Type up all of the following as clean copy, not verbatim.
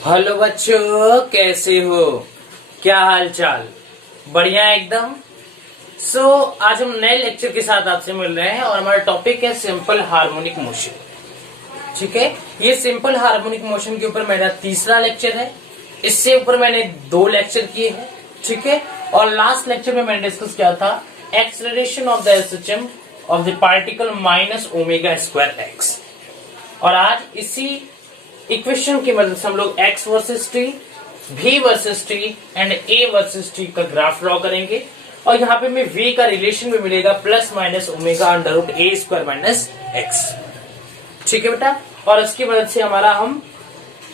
Hello बच्चों, कैसे हो? क्या हाल चाल? बढ़िया एकदम। आज हम नए लेक्चर के साथ आपसे मिल रहे हैं और हमारा टॉपिक है सिंपल हार्मोनिक मोशन। ठीक है, ये सिंपल हार्मोनिक मोशन के ऊपर मेरा तीसरा लेक्चर है। इससे ऊपर मैंने 2 लेक्चर किए हैं। ठीक है, और लास्ट लेक्चर में मैंने डिस्कस किया था acceleration of the SHM of the particle minus omega square x. और आज इसी इक्वेशन की मदद से हम लोग x versus t, v versus t and a versus t का ग्राफ ड्रॉ करेंगे। और यहाँ पे हमें v का रिलेशन भी मिलेगा plus minus omega under root ए स्क्वायर माइनस एक्स। ठीक है बेटा, और इसकी मदद से हम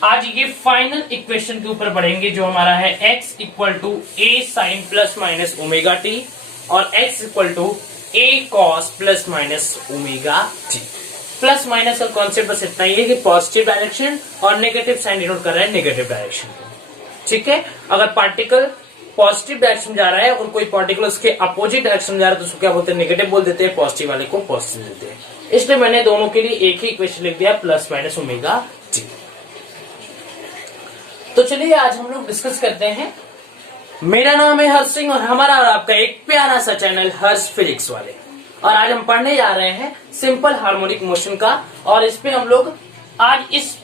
आज ये फाइनल इक्वेशन के ऊपर बढ़ेंगे जो हमारा है x equal to a sine plus minus omega t और x equal to a cos plus minus omega t. Plus minus का कॉन्सेप्ट बस इतना ही है कि पॉजिटिव डायरेक्शन और नेगेटिव साइन डिनोट कर रहा है नेगेटिव डायरेक्शन। ठीक है, अगर पार्टिकल पॉजिटिव डायरेक्शन जा रहा है और कोई पार्टिकल उसके अपोजिट डायरेक्शन जा रहा है तो उसको क्या बोलते हैं? नेगेटिव बोल देते हैं, पॉजिटिव वाले को पॉजिटिव देते हैं। इसलिए मैंने दोनों के लिए एक ही इक्वेशन लिख दिया, प्लस माइनस ओमेगा टी। तो चलिए आज हम लोग डिस्कस करते हैं। मेरा नाम है हर्ष सिंह और हमारा और आपका एक प्यारा सा चैनल हर्ष फिजिक्स वाले। और आज हम पढ़ने जा रहे हैं सिंपल हार्मोनिक मोशन का। और इस पे हम लोग आज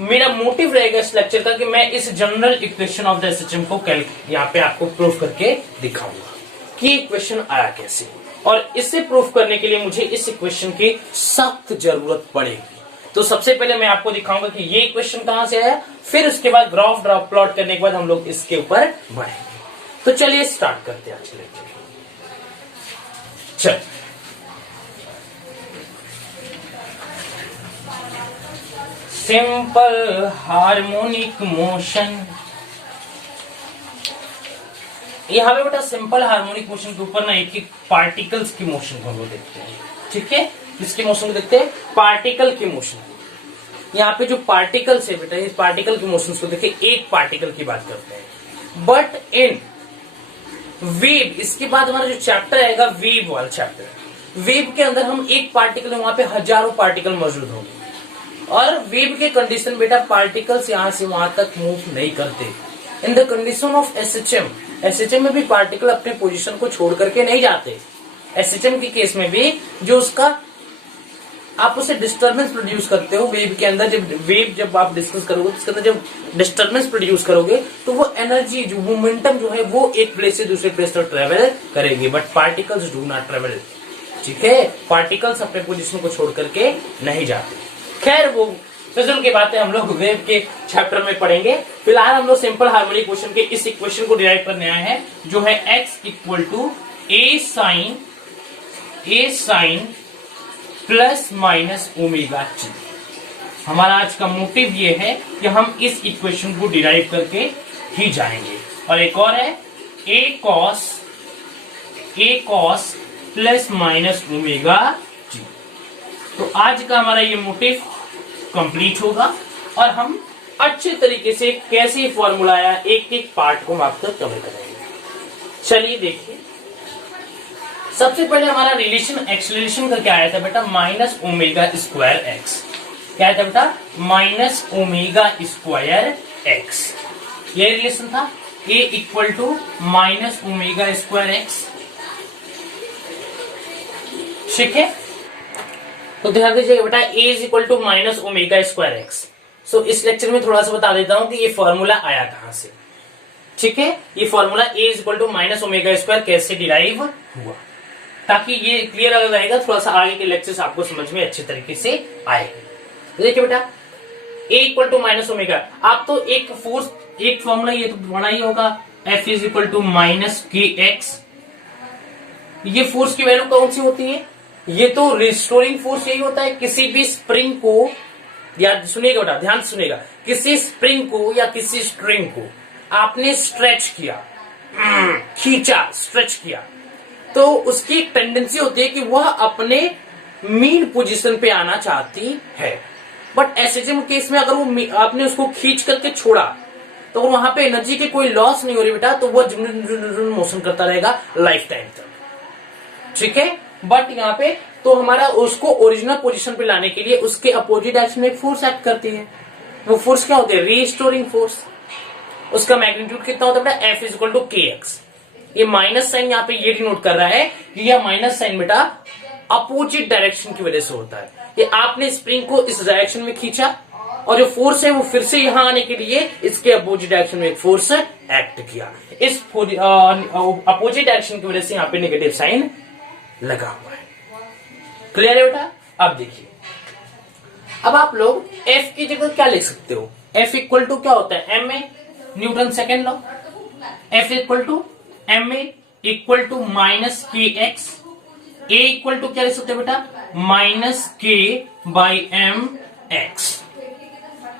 मेरा मोटिव रहेगा इस लेक्चर का कि मैं इस general equation of the SHM को यहाँ पे आपको प्रूफ करके दिखाऊंगा कि इक्वेशन आया कैसे। और इसे प्रूफ करने के लिए मुझे इस इक्वेशन की सख्त जरूरत पड़ेगी। तो सबसे पहले मैं आपको दिखाऊंगा कि ये इक्वेशन कहां से आया, फिर उसके बाद ग्राफ प्लॉट करने के बाद हम लोग इसके ऊपर बढ़ेंगे। तो चलिए स्टार्ट करते हैं आज के लेक्चर। चल सिंपल हार्मोनिक मोशन। यहां पे बेटा सिंपल हार्मोनिक मोशन के ऊपर ना एक पार्टिकल्स की मोशन को हम लोग देखते हैं। ठीक है, किसकी मोशन को देखते हैं? पार्टिकल की मोशन। यहाँ पे जो पार्टिकल्स है बेटा, इस पार्टिकल की मोशन को देखिए, एक पार्टिकल की बात करते हैं। बट इन वेव, इसके बाद हमारा जो चैप्टर आएगा वेव वाला चैप्टर, वेव के अंदर हम एक पार्टिकल, वहां पे हजारों पार्टिकल मौजूद होंगे। और वेव के कंडीशन बेटा पार्टिकल्स यहां से वहां तक मूव नहीं करते। In the condition of SHM, SHM में भी पार्टिकल अपने पोजीशन को छोड़ करके नहीं जाते। एसएचएम के केस में भी जो उसका आप उसे डिस्टर्बेंस प्रोड्यूस करते हो वेव के अंदर, जब आप डिस्कस करोगे उसके अंदर जब डिस्टर्बेंस प्रोड्यूस करोगे तो वो एनर्जी जो मोमेंटम जो है वो एक प्लेस से दूसरे प्लेस तक ट्रेवल करेगी। But particles do not travel. ठीक है, पार्टिकल्स अपने पोजीशन को छोड़ करके नहीं जाते। खैर वो फिजूल की बातें हम लोग वेव के चैप्टर में पढ़ेंगे। फिलहाल हम लोग सिंपल हार्मोनिक मोशन के इस इक्वेशन को डिराइव करने आए हैं जो है x equal to a sine plus minus omega t. हमारा आज का मोटिव ये है कि हम इस इक्वेशन को डिराइव करके ही जाएंगे। और एक और है A cos plus minus omega T. तो आज का हमारा ये मोटिव कंप्लीट होगा और हम अच्छे तरीके से कैसे फॉर्मूला आया एक एक पार्ट को हम आप तक कवर करेंगे। चलिए देखिए, सबसे पहले हमारा रिलेशन एक्सेलरेशन का क्या आया था बेटा? Minus omega square X. क्या आया था बेटा? Minus omega square X. ये रिलेशन था A equal to minus omega square X. ठीक है, तो ध्यान दीजिएगा बेटा, a is equal to minus omega square X. So इस लेक्चर में थोड़ा सा बता देता हूं कि ये फॉर्मूला आया कहां से। ठीक है, ये formula a is equal to minus omega square कैसे डिराइव हुआ, ताकि ये क्लियर अगर रहेगा थोड़ा सा आगे के लेक्चर्स आपको समझ में अच्छे तरीके से आएगा। देखिए बेटा, a equal to minus omega, आप तो एक फोर्स, एक फॉर्मूला ये तो बड़ा ही होगा, F is equal to minus k x. ये फोर्स की वैल्यू कौन सी होती है? ये तो रिस्टोरिंग फोर्स यही होता है। किसी भी स्प्रिंग को, या सुनिएगा बेटा, ध्यान से सुनिएगा, किसी स्प्रिंग को या किसी स्ट्रिंग को आपने स्ट्रेच किया, खींचा, स्ट्रेच किया, तो उसकी एक टेंडेंसी होती है कि वह अपने मीन पोजीशन पे आना चाहती है। बट एसएचएम केस में अगर वो आपने उसको खींच करके छोड़ा तो वहां पे एनर्जी की कोई लॉस नहीं हो रही बेटा, तो वह मोशन करता रहेगा लाइफ टाइम तक। ठीक है, बट यहाँ पे तो हमारा उसको ओरिजिनल पोजीशन पे लाने के लिए उसके अपोजिट डायरेक्शन में फोर्स एक्ट करती है। वो फोर्स क्या होती है, रीस्टोरिंग फोर्स। उसका मैग्नीट्यूड कितना होता है बेटा, F is equal to k x. ये माइनस साइन यहाँ पे ये डिनोट कर रहा है कि यह माइनस साइन बेटा अपोजिट डायरेक्शन की वजह से होता है। ये आपने स्प्रिंग को इस डायरेक्शन में खींचा और जो फोर्स है वो फिर से यहां आने के लिए इसके अपोजिट डायरेक्शन में एक फोर्स एक्ट किया। इस अपोजिट डायरेक्शन की वजह से यहाँ पे नेगेटिव साइन लगा हुआ है। क्लियर है बेटा? अब देखिए, अब आप लोग F की जगह क्या लिख सकते हो, F इक्वल टू क्या होता है, ma Newton second law. F equal to ma equal to minus k x, A equal to क्या लिख सकते हो बेटा, माइनस के बाई एम एक्स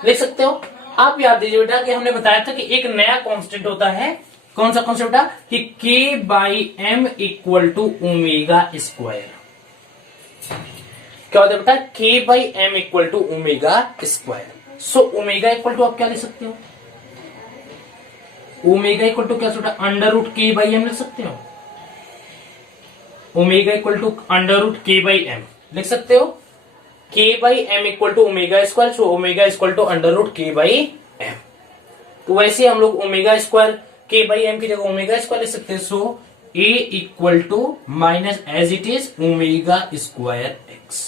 लिख सकते हो। आप याद दीजिए बेटा कि हमने बताया था कि एक नया कांस्टेंट होता है, कौन सा कांस्टेंट बेटा, कि k by M equal to omega square. क्या होता है बेटा, k by M equal to omega square. So omega equal to आप क्या लिख सकते हो, ओमेगा इक्वल टू क्या बेटा, under root K by M लिख सकते हो। Omega equal to under root K by M लिख सकते हो। k by M equal to omega square, so omega equal to under root K by M. तो वैसे हम लोग omega square k by M की जगह ओमेगा स्क्वायर लिख सकते हैं। So a equal to minus as it is omega square X.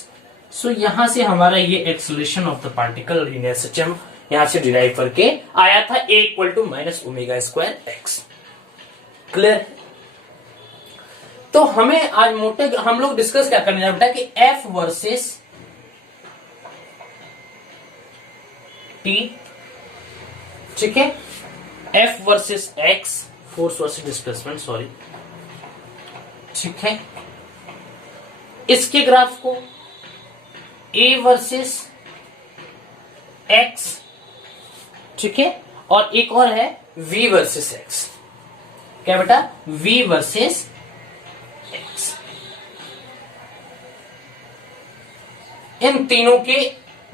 सो यहां से हमारा ये acceleration of the particle in SHM यहां से डिराइव करके आया था, a equal to minus omega square x. Clear? तो हमें आज मोटे हम लोग डिस्कस क्या करने जा रहे हैं कि F वर्सेस T, ठीक है, F versus X, force versus displacement, sorry, ठीक है। इसके ग्राफ को A वर्सेस X, ठीक है, और एक और है V वर्सेस X। क्या बेटा, V वर्सेस X। इन तीनों के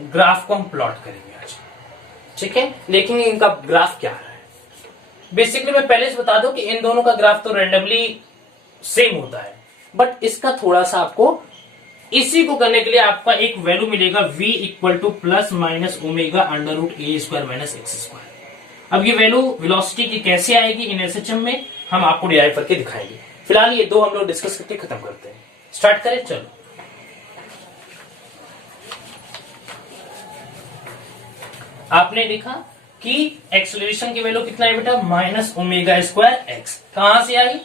ग्राफ को हम प्लॉट करेंगे आज, ठीक है। देखेंगे इनका ग्राफ क्या है। बेसिकली मैं पहले से बता दूं कि इन दोनों का ग्राफ तो रैंडमली सेम होता है, बट इसका थोड़ा सा आपको, इसी को करने के लिए आपका एक वैल्यू मिलेगा v equal to plus minus omega under root A square minus x square. अब ये वैल्यू वेलोसिटी की कैसे आएगी इन एसएचएम में, हम आपको डिराइव करके दिखाएंगे। फिलहाल ये दो हम लोग डिस्कस करके खत्म करते हैं। स्टार्ट करें, चलो। आपने देखा कि एक्सेलरेशन की वैल्यू कितना है बेटा, माइनस ओमेगा स्क्वायर एक्स। कहां से आई,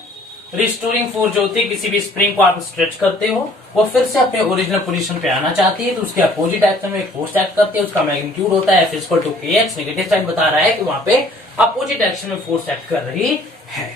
रिस्टोरिंग फोर्स जो होती है, किसी भी स्प्रिंग को आप स्ट्रेच करते हो, वो फिर से अपने ओरिजिनल पोजीशन पे आना चाहती है, तो उसके अपोजिट डायरेक्शन में एक फोर्स एक्ट करती है। उसका मैग्नीट्यूड होता है F equal to k x. Negative side बता रहा है कि वहां पे अपोजिट डायरेक्शन में फोर्स एक्ट कर रही है,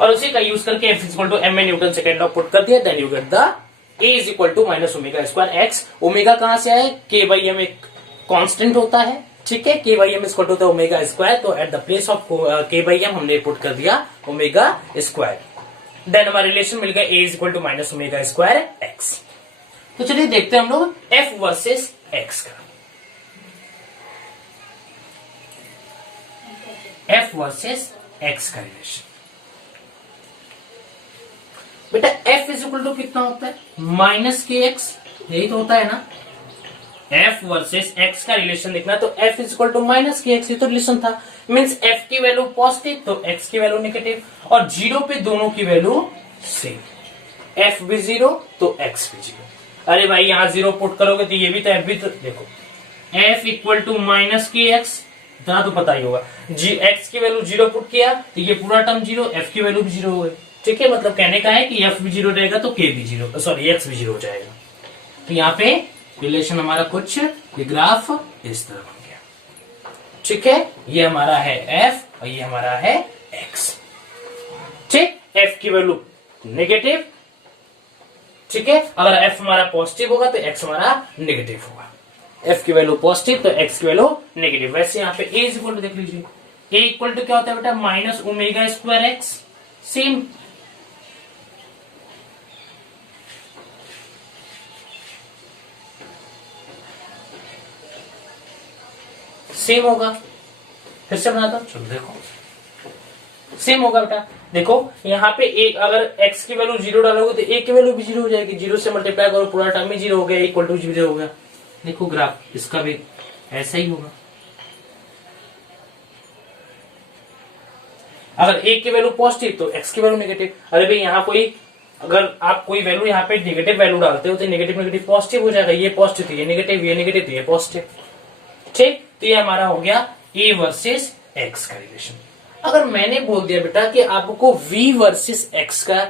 और उसी का यूज करके F equal to m a Newton second law put कर दिया। Then you get the A is equal to minus omega square x. Omega कहां से आए, k बाई एम एक कांस्टेंट होता है, ठीक है, k by M equal to omega square. तो at the place of k by M हमने पुट कर दिया ओमेगा स्क्वायर। देन हमारा रिलेशन मिल गया A is equal to minus omega square X. तो चलिए देखते हैं हम लोग F वर्सेस X का। F वर्सेस X का रिलेशन बेटा, F इज इक्वल टू कितना होता है, माइनस के एक्स, यही तो होता है ना। F वर्सेस X का रिलेशन देखना, तो F is equal to minus k x, ये तो रिलेशन था। मीन्स F की वैल्यू पॉजिटिव तो X की वैल्यू नेगेटिव, और जीरो पे दोनों की वैल्यू सेम, F भी जीरो तो X भी जीरो। अरे भाई यहां जीरो पुट करोगे तो ये भी तो F भी तो, देखो F equal to minus k x, इतना तो पता ही होगा। X की वैल्यू जीरो पुट किया तो ये पूरा टर्म जीरो, F की वैल्यू भी जीरो हो गई, ठीक है। मतलब कहने का है कि F भी जीरो रहेगा तो K भी जीरो, सॉरी X भी जीरो हो जाएगा। तो यहाँ पे रिलेशन हमारा कुछ, ये ग्राफ इस तरह बन गया, ठीक है। ये हमारा है F और ये हमारा है X, ठीक। F की वैल्यू नेगेटिव, ठीक है। अगर F हमारा पॉजिटिव होगा तो X हमारा नेगेटिव होगा। F की वैल्यू पॉजिटिव तो X की वैल्यू नेगेटिव। वैसे यहाँ पे A इक्वल टू देख लीजिए, A इक्वल टू क्या होता है बेटा, minus omega square x, same. Same होगा, फिर से बनाता हूं, चलो देखो सेम होगा बेटा। देखो यहाँ पे एक, अगर x की वैल्यू जीरो डालोगे तो a की वैल्यू भी जीरो हो जाएगी। जीरो से मल्टीप्लाई करो, पूरा टर्म ही जीरो हो गया, इक्वल टू जीरो हो गया। देखो ग्राफ इसका भी ऐसा ही होगा। अगर a की वैल्यू पॉजिटिव तो x की वैल्यू नेगेटिव। अरे भाई यहाँ कोई, अगर आप कोई वैल्यू यहाँ पे नेगेटिव वैल्यू डालते हो तो नेगेटिव नेगेटिव पॉजिटिव हो जाएगा। ये पॉजिटिव तो ये नेगेटिव, ये नेगेटिव तो ये पॉजिटिव। ठीक, तो ये हमारा हो गया a वर्सेस x का रिलेशन। अगर मैंने बोल दिया बेटा कि आपको v वर्सेस x का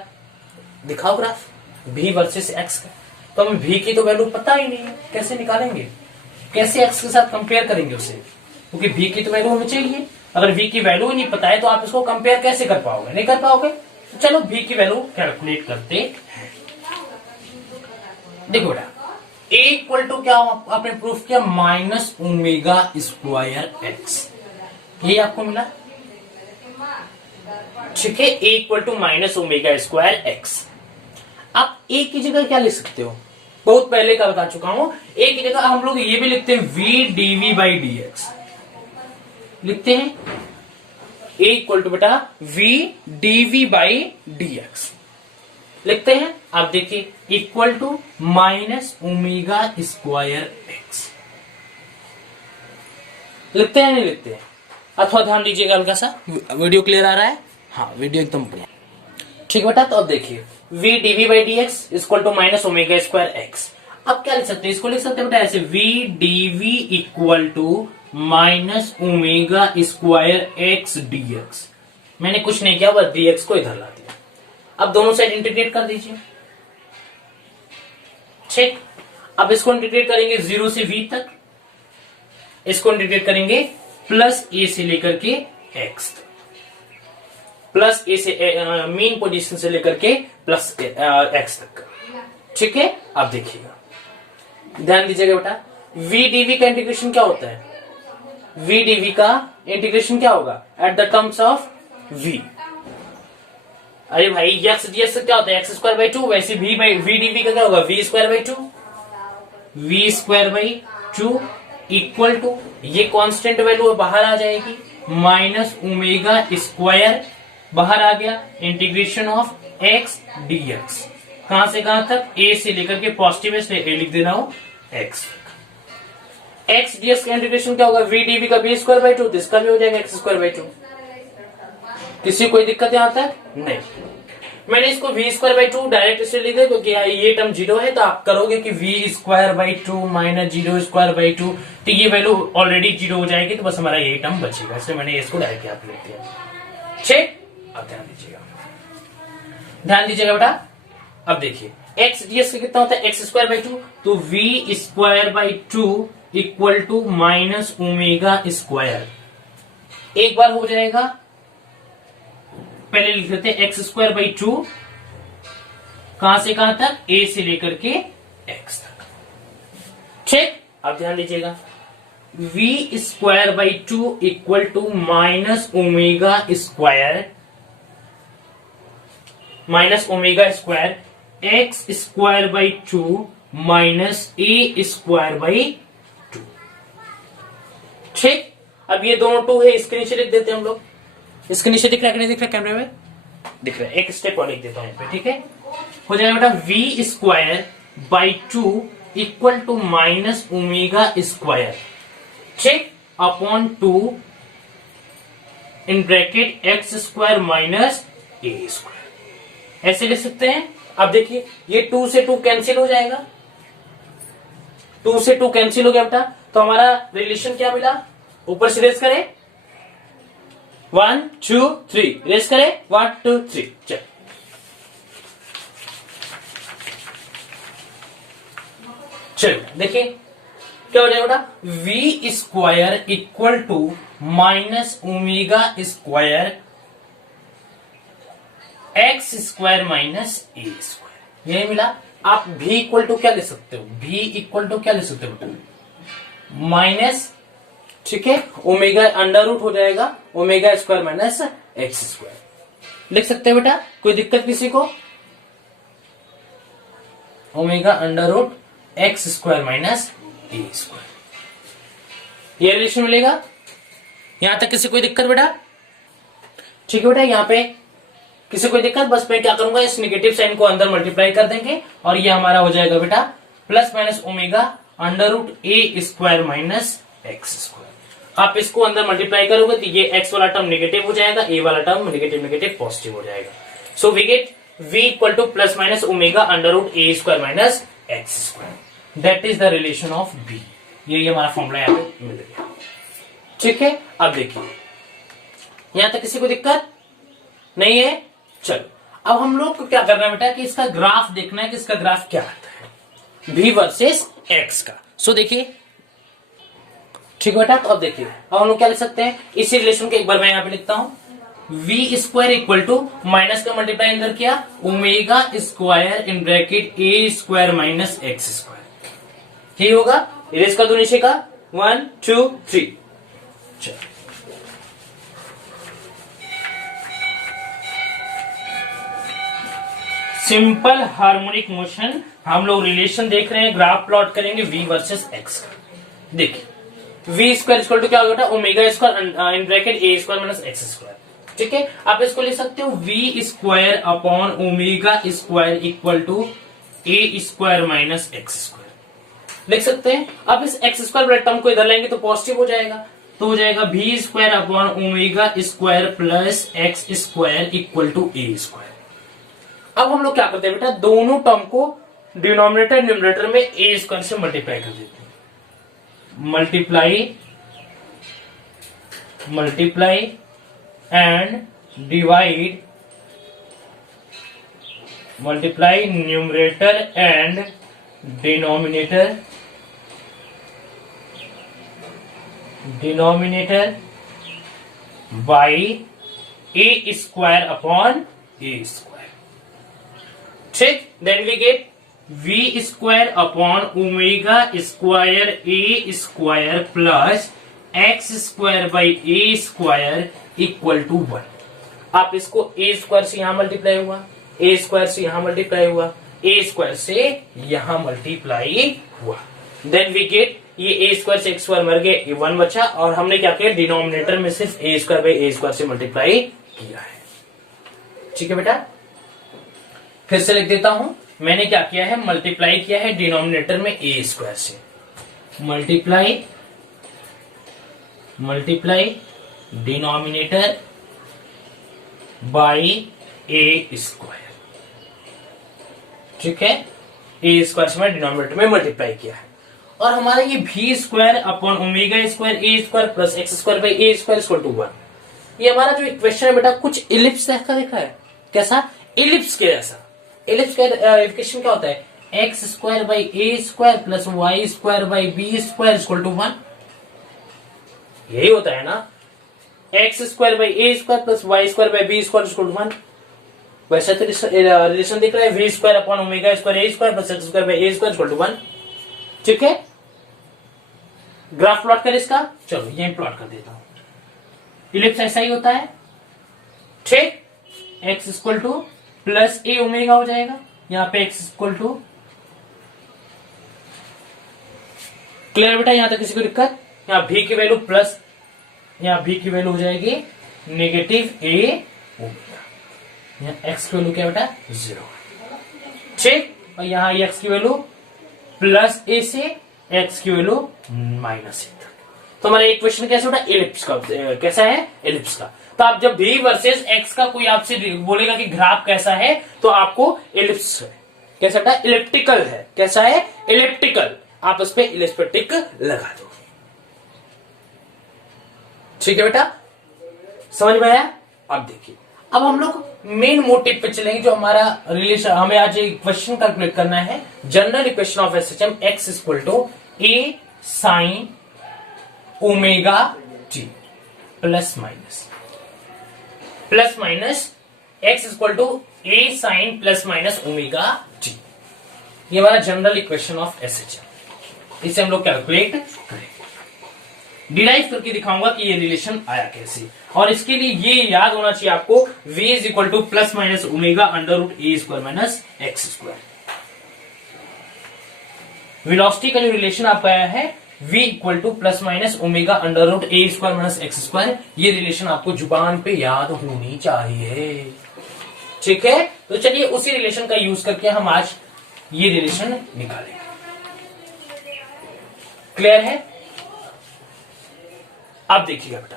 दिखाओ ग्राफ, v वर्सेस x का, तो हमें v की तो वैल्यू पता ही नहीं है, कैसे निकालेंगे, कैसे x के साथ कंपेयर करेंगे उसे, क्योंकि v की तो वैल्यू हमें चाहिए। अगर v की वैल्यू ही नहीं पता है तो आप इसको कंपेयर कैसे कर पाओगे, नहीं कर पाओगे। तो चलो v की वैल्यू कैलकुलेट करते हैं। देखो बेटा a इक्वल टू क्या आपने प्रूफ किया, माइनस ओमेगा स्क्वायर एक्स, ये आपको मिला। ठीक है, a equal to minus omega square x. आप a की जगह क्या लिख सकते हो, बहुत पहले का बता चुका हूं। a की जगह हम लोग ये भी लिखते हैं v dv बाई dx लिखते हैं। a इक्वल टू बेटा v dv बाई dx लिखते हैं। आप देखिए equal to minus omega square x लिखते हैं, नहीं लिखते हैं। अथवा ध्यान दीजिएगा हल्का सा, वीडियो क्लियर आ रहा है, हाँ वीडियो एकदम बढ़िया। ठीक बेटा, तो अब देखिए v dv by dx equal to minus omega square x. अब क्या लिख सकते हैं, इसको लिख सकते हैं बेटा ऐसे, v dv equal to minus omega square x dx। मैंने कुछ नहीं किया, बस dx को इधर ला दिया। अब दोनों साइड इंटीग्रेट कर दीजिए। ठीक, अब इसको इंटीग्रेट करेंगे 0 से v तक, इसको इंटीग्रेट करेंगे प्लस a से लेकर के x तक, प्लस ए से मीन पोजीशन से लेकर के प्लस एक्स तक। ठीक है, अब देखिएगा, ध्यान दीजिएगा बेटा, v dv का इंटीग्रेशन क्या होता है, v dv का इंटीग्रेशन क्या होगा at the terms of v। अरे भाई x dx क्या होता है, एक्स स्क्वायर बाई टू, वैसे v dv का क्या होगा, v square by two, v square by two equal to, ये कांस्टेंट वैल्यू बाहर आ जाएगी, माइनस ओमेगा स्क्वायर बाहर आ गया, इंटीग्रेशन ऑफ x dx, कहां से कहां तक, a से लेकर के पॉजिटिव है a लिख दे रहा हूं x dx का इंटीग्रेशन क्या होगा, v dv का v स्क्वायर बाई टू, इसका भी हो जाएगा x स्क्वायर बाई टू। किसी कोई दिक्कत यहां तक नहीं। मैंने इसको v square by to direct इससे लिख दिया क्योंकि ये टर्म जीरो है, तो आप करोगे कि v square by two minus zero square by two, तो ये वैल्यू ऑलरेडी जीरो हो जाएगी, तो बस हमारा यही टर्म बचेगा, इसलिए मैंने इसको डायरेक्ट यहाँ पे लिख दिया। ठीक, अब ध्यान दीजिएगा बेटा। अब देखिए x dx का कितना होता है, एक्स स्क्वायर बाई टू, तो v square by two equal to minus omega square, एक बार हो जाएगा, पहले लिख लेते हैं एक्स स्क्वायर बाई टू, कहां से कहां तक, a से लेकर के x तक। ठीक, अब ध्यान दीजिएगा, v square by two equal to minus omega square, minus omega square x square by two minus A square by two. ठीक, अब ये दोनों टू है, इसके नीचे लिख देते हैं हम लोग, इसके नीचे दिख रहा है कि नहीं दिख रहा, कैमरे में दिख रहा है, एक स्टेप और लिख देता हूं पे। ठीक है, हो जाएगा बेटा v square by two equal to minus omega square, ठीक, upon two in bracket X square minus A square, ऐसे लिख सकते हैं। अब देखिए ये 2 से 2 कैंसिल हो जाएगा, 2 से 2 कैंसिल हो गया बेटा, तो हमारा रिलेशन क्या मिला, ऊपर से रेस करें 1 2 3, रेस करें 1 2 3, चल चलिए देखिए क्या हो जाएगा बेटा, v square equal to minus omega square x square minus A square, यही मिला। आप v इक्वल टू क्या ले सकते हो, v इक्वल टू क्या ले सकते हो बेटा, माइनस, ठीक है, ओमेगा अंडर रूट हो जाएगा omega square minus x square, लिख सकते हैं बेटा, कोई दिक्कत किसी को, omega under root X square minus ए स्क्वायर, ये रिलेशन मिलेगा। यहां तक किसी कोई दिक्कत बेटा, ठीक है बेटा, यहाँ पे किसी कोई दिक्कत, बस मैं क्या करूंगा, इस नेगेटिव साइन को अंदर मल्टीप्लाई कर देंगे और ये हमारा हो जाएगा बेटा plus minus omega under root ए स्क्वायर माइनस एक्स स्क्वायर। आप इसको अंदर मल्टीप्लाई करोगे तो ये एक्स वाला टर्म नेगेटिव हो जाएगा, ए वाला टर्म नेगेटिव नेगेटिव पॉजिटिव हो जाएगा। So we get v equal to plus minus omega under root A square minus x square. That is the relation of b। ये हमारा फॉर्मूला यहाँ पे मिल गया। ठीक है, अब देखिए यहां तक किसी को दिक्कत नहीं है। चलो अब हम लोग को क्या करना है बेटा कि इसका ग्राफ देखना है कि इसका ग्राफ क्या आता है v वर्सेस x का। सो देखिए, ठीक है बेटा, तो अब देखिए अब हम लोग क्या लिख सकते हैं इसी रिलेशन को। एक बार मैं यहां पे लिखता हूं, v square equal to minus का मल्टीप्लाई अंदर किया omega square in bracket a square minus x square. ठीक होगा, इरेज कर दो नीचे का 1 2 3। चलो सिंपल हार्मोनिक मोशन हम लोग रिलेशन देख रहे हैं, ग्राफ प्लॉट करेंगे v वर्सेस x का। देखिए v स्क्वायर इक्वल टू क्या होगा बेटा omega square in bracket a square minus x square. ठीक है, आप इसको लिख सकते हो v square upon omega square equal to a square minus x square लिख सकते हैं। अब इस एक्स स्क्वायर वाले टर्म को इधर लेंगे तो पॉजिटिव हो जाएगा, तो हो जाएगा v square upon omega square plus x square equal to a square. अब हम लोग क्या करते हैं बेटा, दोनों टर्म को डिनोमिनेटर न्यूमरेटर में ए स्क्वायर से मल्टीप्लाई कर देते हैं। Multiply and divide, multiply numerator and denominator by A square upon A square. ठीक, then we get v square upon omega square A square plus x square by A square equal to 1। आप इसको ए square से यहां multiply हुआ, ए square से यहां multiply हुआ, ए square से यहां मल्टीप्लाई हुआ। देन वी गेट ये ए स्क्वायर से एक्स स्क्वायर मर गए, ये 1 बचा, और हमने क्या किया डिनोमिनेटर में सिर्फ ए स्क्वायर बाई ए स्क्वायर से मल्टीप्लाई किया है। ठीक है बेटा, फिर से लिख देता हूं, मैंने क्या किया है मल्टीप्लाई किया है डिनोमिनेटर में ए स्क्वायर से, multiply denominator by A square. ठीक है, ए स्क्वायर से मैंने डिनोमिनेटर में मल्टीप्लाई किया है, और हमारा ये v square upon omega square A square plus x square by A square equal to 1। ये हमारा जो इक्वेशन है बेटा कुछ इलिप्स देखा है, कैसा इलिप्स के जैसा। इलिप्स का इक्वेशन क्या होता है x square by A square plus y square by b square equal to 1। यही होता है ना, x square by A square plus y square by b square equal to 1। वैसे तो रिलेशन दिख रहा है v square upon omega square A square plus x square by A square equal to 1। ठीक है, ग्राफ प्लॉट कर इसका, चलो ये प्लॉट कर देता हूं। इलिप्स ऐसा ही होता है। ठीक, x equal to plus A omega हो जाएगा, यहां पे एक्स इक्वल टू, क्लियर बेटा, यहां तक किसी को दिक्कत? यहां v की वैल्यू प्लस, यहां v की वैल्यू हो जाएगी नेगेटिव ए ओमेगा, यहां x की वैल्यू क्या बेटा 0। ठीक, और यहां x की वैल्यू प्लस ए से x की वैल्यू माइनस ए तक। तो हमारा इक्वेशन कैसे बेटा इलिप्स का, कैसा है इलिप्स का। तो आप जब v वर्सेस x का कोई आपसे बोलेगा कि ग्राफ कैसा है, तो आपको इलिप्स है, कैसा बेटा इलिप्टिकल है, कैसा है इलिप्टिकल, आप उस पर इलिप्टिक लगा दो। ठीक है बेटा, समझ में आया? अब देखिए, अब हम लोग मेन मोटिव पे चलेंगे, जो हमारा रिलेशन, हमें आज एक क्वेश्चन कैलकुलेट करना है, general equation of SHM x equal to a sine omega t plus minus x equal to a sine plus minus omega t. ये हमारा जनरल इक्वेशन ऑफ एसएचएम, इसे हम लोग कैलकुलेट करेंगे, डिराइव करके दिखाऊंगा कि ये रिलेशन आया कैसे। और इसके लिए ये याद होना चाहिए आपको, v is equal to plus minus omega under root A square minus x square. Velocity का जो रिलेशन आपका आया है v equal to plus minus omega under root A square minus x square, ये रिलेशन आपको जुबान पे याद होनी चाहिए। ठीक है, तो चलिए उसी रिलेशन का यूज करके हम आज ये रिलेशन निकालेंगे। क्लियर है? अब देखिएगा बेटा,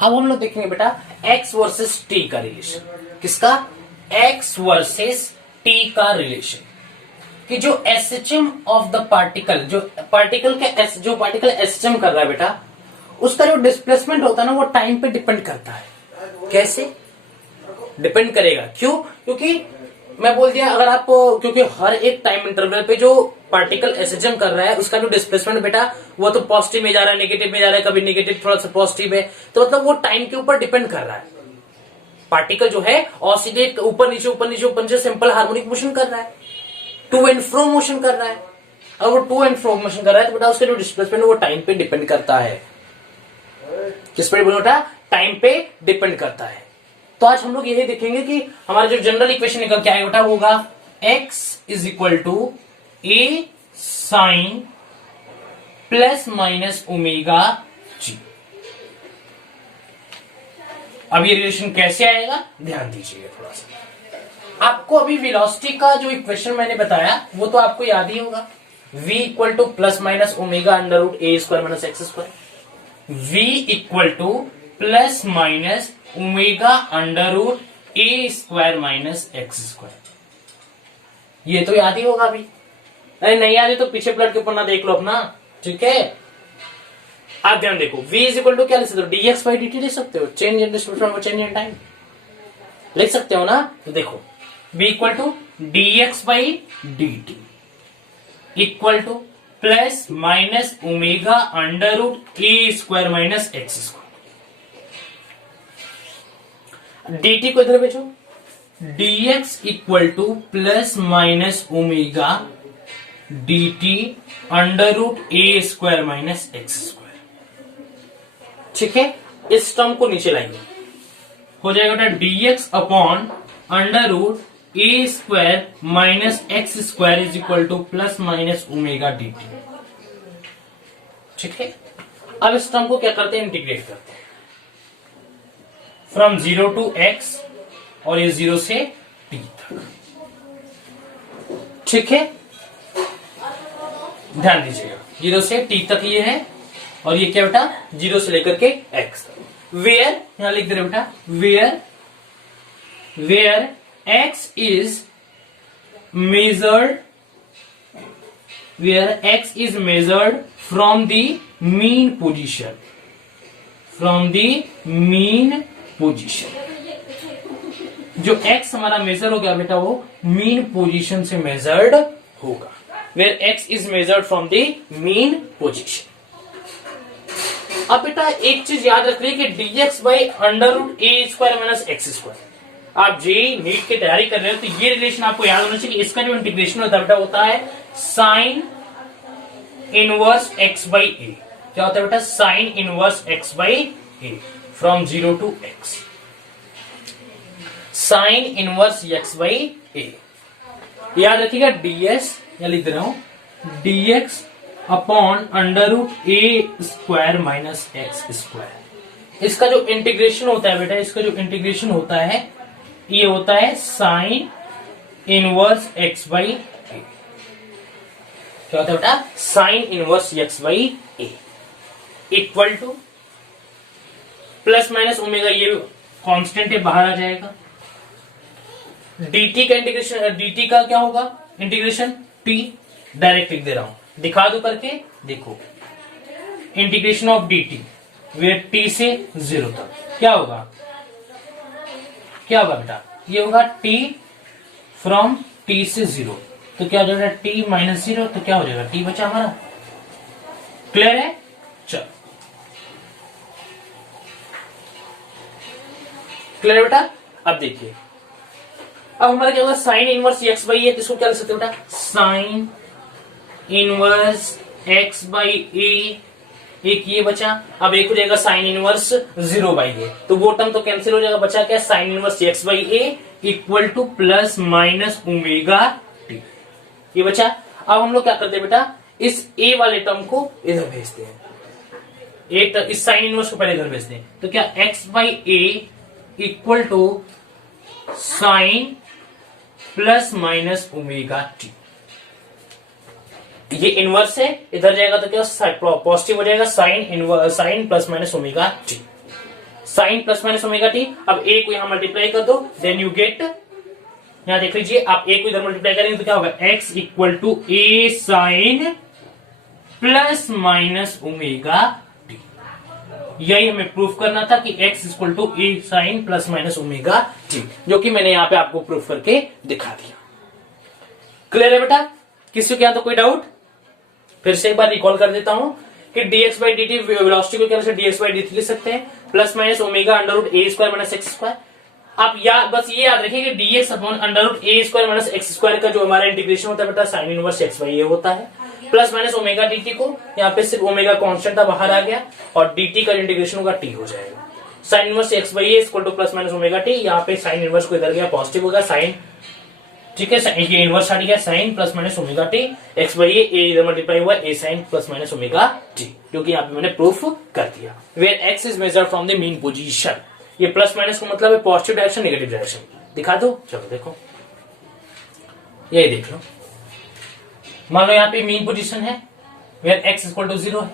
अब हम लोग देखेंगे बेटा x वर्सेस t का रिलेशन। किसका? x वर्सेस t का रिलेशन। कि जो SHM ऑफ द पार्टिकल, जो पार्टिकल SHM कर रहा है बेटा, उसका जो डिस्प्लेसमेंट होता है ना वो टाइम पे डिपेंड करता है। कैसे डिपेंड करेगा? क्यों? क्योंकि मैं बोल दिया अगर आप, क्योंकि हर एक टाइम इंटरवल पे जो पार्टिकल SHM कर रहा है उसका जो डिस्प्लेसमेंट बेटा वो तो पॉजिटिव में जा रहा है, नेगेटिव में जा रहा है, कभी नेगेटिव थोड़ा सा पॉजिटिव है, तो मतलब वो टाइम के ऊपर डिपेंड कर रहा है। पार्टिकल जो है ऑसिलेट ऊपर नीचे ऊपर नीचे ऊपर नीचे सिंपल हार्मोनिक मोशन कर रहा है, टू एंड फ्रो मोशन कर रहा है। अगर वो टू एंड फ्रो मोशन कर रहा है तो बेटा उसका जो डिस्प्लेसमेंट है वो टाइम पे डिपेंड करता है। किस पे डिपेंड होता है? टाइम पे डिपेंड करता है। तो आज हम लोग यही देखेंगे कि हमारा जो जनरल इक्वेशन निकल के आएगा बेटा वो होगा x is equal to a sine plus minus omega g। अब ये रिलेशन कैसे आएगा ध्यान दीजिएगा थोड़ा सा। आपको अभी वेलोसिटी का जो इक्वेशन मैंने बताया वो तो आपको याद ही होगा, v equal to plus minus omega under root A square minus x square. v equal to plus minus omega under root A square minus x square. ये तो याद ही होगा अभी। अरे नहीं याद है तो पीछे प्लट के पन्ना देख लो अपना, ठीक है। आप ध्यान देखो, v इज इक्वल टू क्या लिख सकते हो? dx बाई dt लिख सकते हो, change in displacement change in time लिख सकते हो ना। तो देखो v equal to dx by dt equal to plus minus omega under root A square minus x square. dt को इधर भेजो, dx equal to plus minus omega dt under root A square minus x square. ठीक है, इस term को नीचे लाएंगे, हो जाएगा बेटा dx upon under root A square minus x square is equal to plus minus omega dt। ठीक है, अब इस टर्म को क्या करते हैं? इंटीग्रेट करते हैं फ्रॉम 0 टू x और ये 0 से t तक। ठीक है, ध्यान दीजिएगा 0 से t तक ये है और ये क्या बेटा 0 से लेकर के x तक। वेयर यहां लिख दे रहे बेटा, where x is measured from the mean position, जो x हमारा मेजर हो गया बेटा वो मीन पोजीशन से मेजर्ड होगा। Where x is measured from the mean position. अब बेटा एक चीज याद रखिए कि dx by under root A square minus x square. आप जेईई नीट की तैयारी कर रहे हो तो ये रिलेशन आपको याद होना चाहिए। इसका जो इंटीग्रेशन होता है बेटा होता है sine inverse x by a. क्या होता है बेटा? Sine inverse x by a from 0 to x। Sine inverse x by a याद रखिएगा। ds या लिख दे रहा हूं dx अपॉन अंडर रूट ए स्क्वायर माइनस एक्स स्क्वायर। इसका जो इंटीग्रेशन होता है बेटा, इसका जो इंटीग्रेशन होता है ये होता है sine inverse x by a. क्या होता है बेटा? Sine inverse x by a equal to plus minus omega, ये कांस्टेंट है बाहर आ जाएगा। dt का इंटीग्रेशन, dt का क्या होगा इंटीग्रेशन? t डायरेक्ट लिख दे रहा हूं, दिखा दो करके देखो। Integration of dt where t से 0 तक क्या होगा? क्या होगा बेटा? ये होगा t फ्रॉम t से 0, तो क्या हो जाएगा t माइनस 0, तो क्या हो जाएगा t बचा हमारा। क्लियर है? चलो क्लियर बेटा। अब देखिए, अब हमारा क्या होगा? साइन इनवर्स x बाई ए, इसको क्या लिख सकते हो बेटा? साइन इनवर्स x बाई ए, एक ये बचा। अब एक हो जाएगा साइन इनवर्स 0 बाई ए, तो वो टर्म तो कैंसिल हो जाएगा। बचा क्या? Sine inverse x by a equal to plus minus omega t, ये बचा। अब हम लोग क्या करते हैं बेटा? इस a वाले टर्म को इधर भेजते हैं, एक इस साइन इनवर्स को पहले इधर भेजते हैं, तो क्या x by a equal to sine plus minus omega t. ये इनवर्स है, इधर जाएगा तो क्या पॉजिटिव हो जाएगा, sine plus minus omega t, sine plus minus omega t. अब ए को यहां मल्टीप्लाई कर दो, देन यू गेट, यहां देख लीजिए, आप ए को इधर मल्टीप्लाई करेंगे तो क्या होगा, x equal to a sine plus minus omega t. यही हमें प्रूफ करना था कि x equal to a sine plus minus omega t, जो कि मैंने यहां पे आपको प्रूफ करके दिखा दिया। क्लियर है बेटा? किसी के यहां तो कोई डाउट? फिर से एक बार रिकॉल कर देता हूं कि dx बाई dt वेलोसिटी को क्या dx बाई dt लिख सकते हैं, plus minus omega under root ए स्क्वायर माइनस एक्स स्क्वायर। आप बस ये याद रखिए कि dx अपॉन अंडर रूट ए स्क्वायर माइनस एक्स स्क्वायर का जो हमारा इंटीग्रेशन होता है बेटा sine inverse x by a होता है, प्लस माइनस ओमेगा dt को यहाँ पे सिर्फ ओमेगा कांस्टेंट था बाहर आ गया, और dt का इंटीग्रेशन होगा t हो जाएगा, sign inverse x by a equal to plus minus omega T. यहाँ पे साइन इनवर्स को इधर गया पॉजिटिव होगा साइन, ठीक है, ये इनवर्स हट गया, sine plus minus omega t, x by a इधर मल्टीप्लाई हुआ a sine plus minus omega t, जो कि यहाँ पे मैंने प्रूफ कर दिया। Where x is measured from the mean position, ये प्लस माइनस का मतलब है पॉजिटिव डायरेक्शन नेगेटिव डायरेक्शन। दिखा दो, चलो देखो, यही देख लो, मान लो यहाँ पे मीन पोजीशन है, वेयर एक्स इक्वल टू 0 है,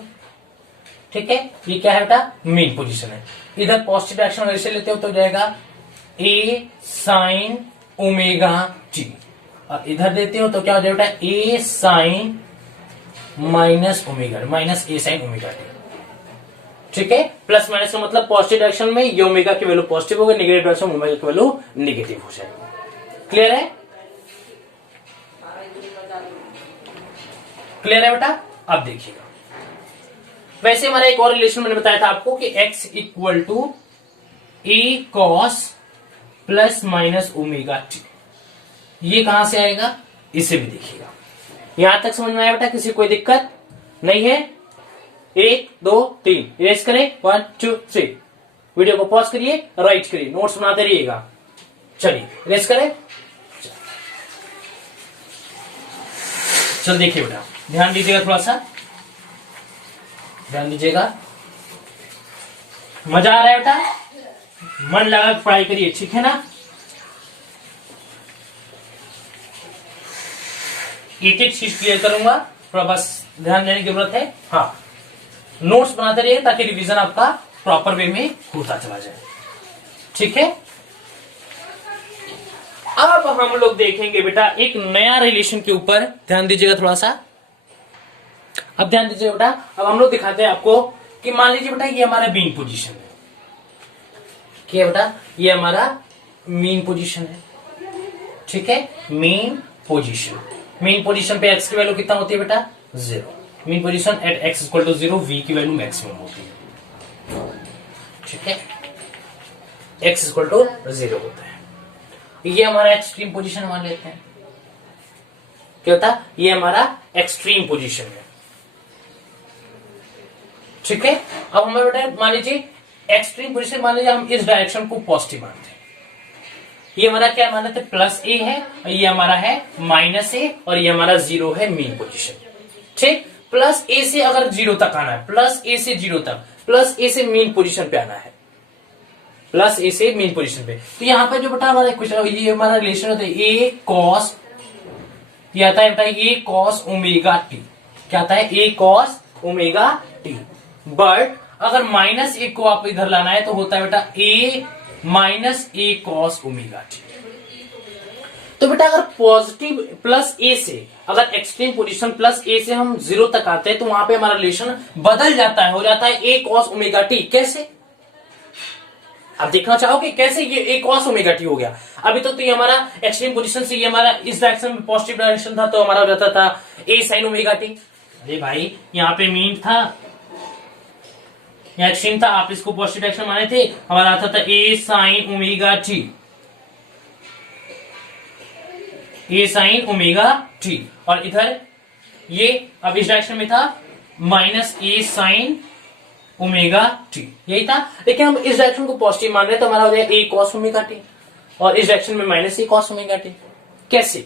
ठीक है, ये क्या है बेटा, मीन पोजीशन है। इधर पॉजिटिव डायरेक्शन अगर इसे लेते हो तो जाएगा ए साइन ओमेगा टी, और इधर देते हो तो क्या हो जाएगा बेटा, ए साइन माइनस ओमेगा माइनस ए साइन ओमेगा टी, ठीक है। प्लस माइनस का मतलब पॉजिटिव डायरेक्शन में ये ओमेगा की वैल्यू पॉजिटिव होगा, नेगेटिव डायरेक्शन में ओमेगा की वैल्यू नेगेटिव हो जाएगी। क्लियर है? क्लियर है बेटा? अब देखिएगा, वैसे हमारा एक और रिलेशन मैंने बताया था आपको कि x equal to a cos plus minus omega t, ये कहां से आएगा, इसे भी देखिएगा। यहां तक समझ में आया बेटा? किसी कोई दिक्कत नहीं है? 1 2 3 इरेज करें, 1 2 3, वीडियो को पॉज करिए, राइट करिए, नोट्स बनाते रहिएगा। चलिए इरेज करें, चल देखिए बेटा, ध्यान दीजिएगा, थोड़ा सा ध्यान दीजिएगा, मजा आ रहा है बेटा? मन लगा पढ़ाई करिए, ठीक है ना? एक एक चीज क्लियर करूंगा, थोड़ा बस ध्यान देने की जरूरत है। हाँ, नोट्स बनाते रहिए ताकि रिवीजन आपका प्रॉपर वे में होता चला जाए, ठीक है। अब हम लोग देखेंगे बेटा एक नया रिलेशन के ऊपर, ध्यान दीजिएगा थोड़ा सा। अब ध्यान दीजिए बेटा, अब हम लोग दिखाते हैं आपको कि मान लीजिए बेटा ये हमारा मीन पोजीशन है, क्या बेटा, ये हमारा मीन पोजीशन है, ठीक है, मीन पोजीशन। मीन पोजीशन पे एक्स की वैल्यू कितना होती है बेटा, 0। Mean position at x equal to 0, v की वैल्यू मैक्सिमम होती है, ठीक है, एक्स इक्वल टू 0 होता है। ये हमारा एक्सट्रीम पोजीशन मान लेते हैं, क्या होता है, ये हमारा एक्सट्रीम पोजीशन है, ठीक है। अब हमारे बेटा मान लीजिए एक्सट्रीम पोजीशन, मान लीजिए हम इस डायरेक्शन को पॉजिटिव मानते हैं, ये हमारा क्या मानते हैं, प्लस ए है, और ये हमारा है माइनस ए, और ये हमारा 0 है मीन पोजीशन, ठीक। प्लस ए से अगर 0 तक आना है, प्लस ए से 0 तक, प्लस ए से मीन पोजीशन पे आना है, प्लस ए से मीन पोजीशन पे, तो यहाँ पे जो बेटा हमारा कुछ ये हमारा रिलेशन होता है ए कॉस, ये आता है बेटा ए कॉस ओमेगा टी, क्या आता है, A cos omega T. But अगर माइनस ए को आप इधर लाना है तो होता है बेटा ए minus a cos omega T. तो बेटा अगर पॉजिटिव प्लस ए से, अगर एक्सट्रीम पोजीशन प्लस ए से हम 0 तक आते हैं तो वहां पे हमारा रिलेशन बदल जाता है, हो जाता है ए कॉस ओमेगा टी। कैसे, आप देखना चाहोगे कैसे ये ए कॉस ओमेगा टी हो गया? अभी तो ये हमारा एक्सट्रीम पोजीशन से ये हमारा इस डायरेक्शन में पॉजिटिव डायरेक्शन था, तो हमारा हो जाता था ए साइन ओमेगा टी। अरे भाई यहाँ पे मीन था, यहाँ एक्सट्रीम था, आप इसको पॉजिटिव डायरेक्शन माने थे, हमारा आता था ए साइन ओमेगा टी, ए साइन ओमेगा टी, और इधर ये अब इस डायरेक्शन में था माइनस ए साइन ओमेगा टी, यही था। लेकिन हम इस डायरेक्शन को पॉजिटिव मान रहे हैं तो हमारा हो जाएगा ए कॉस ओमेगा टी, और इस डायरेक्शन में minus a cos omega T. कैसे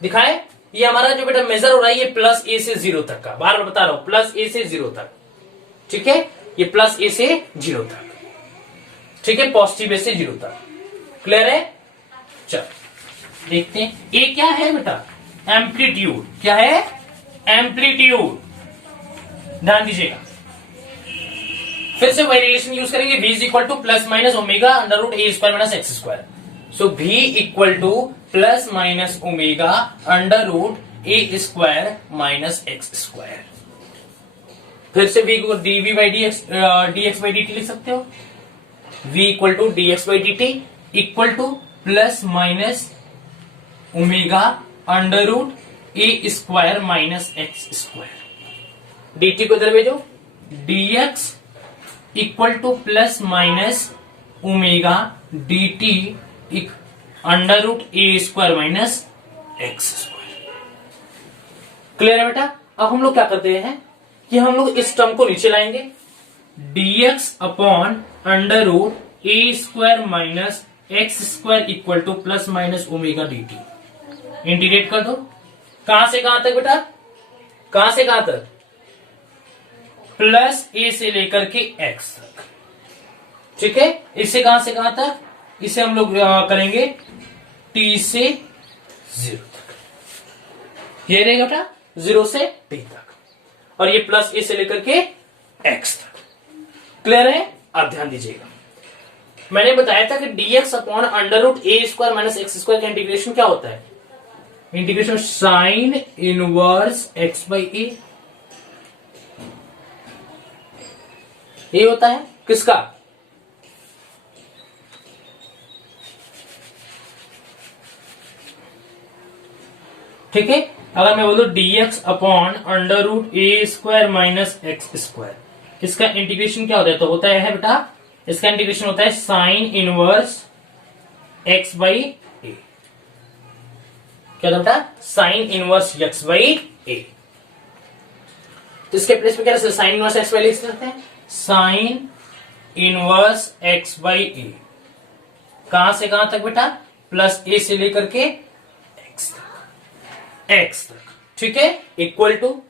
दिखाए? ये हमारा जो बेटा मेजर हो रहा है ये प्लस ए से 0 तक का, बार बार बता रहा हूं, प्लस ए से 0 तक, ठीक है, ये प्लस ए से 0 तक, ठीक है, पॉजिटिव ए से 0 तक। क्लियर है? चल देखते हैं, ए क्या है बेटा, एम्पलीट्यूड, क्या है, एम्पलीट्यूड, ध्यान दीजिएगा। फिर से वही रिलेशन यूज करेंगे, v is equal to plus minus omega under root A square minus x square. So v equal to plus minus omega under root A square minus x square. फिर से v को dv by dx by dt लिख सकते हो। v equal to dx by dt equal to plus minus omega under root A square minus x square. dt को इधर भेजो, dx equal to plus minus omega dt under root A square minus x square. Clear है बेटा? अब हम लोग क्या करते हैं कि हम लोग इस टर्म को नीचे लाएंगे, dx upon under root A square minus x square equal to plus minus omega dt। Integrate कर दो। कहां से कहां तक बेटा? कहां से कहां तक? प्लस ए से लेकर के एक्स तक। ठीक है, इससे कहां से कहां तक? इसे हम लोग करेंगे t से 0 तक। ये रहेगा बेटा 0 से t तक, और ये प्लस ए से लेकर के x तक। क्लियर है? अब ध्यान दीजिएगा, मैंने बताया था कि dx अपॉन अंडर रूट ए स्क्वायर माइनस एक्स स्क्वायर का इंटीग्रेशन क्या होता है? Integration sine inverse x by a. ये होता है किसका? ठीक है, अगर मैं बोलूं dx अपॉन अंडर रूट ए स्क्वायर माइनस एक्स स्क्वायर, इसका इंटीग्रेशन क्या होता है? तो होता है बेटा, इसका इंटीग्रेशन होता है sine inverse x by a. क्या होता है बेटा? साइन इनवर्स एक्स बाई ए। तो इसके प्लेस पे क्या रखते हैं? साइन इनवर्स एक्स बाई लिख सकते हैं, साइन इनवर्स एक्स बाई ए। कहां से कहां तक बेटा? प्लस ए से लेकर के एक्स तक, एक्स तक। ठीक है, इक्वल टू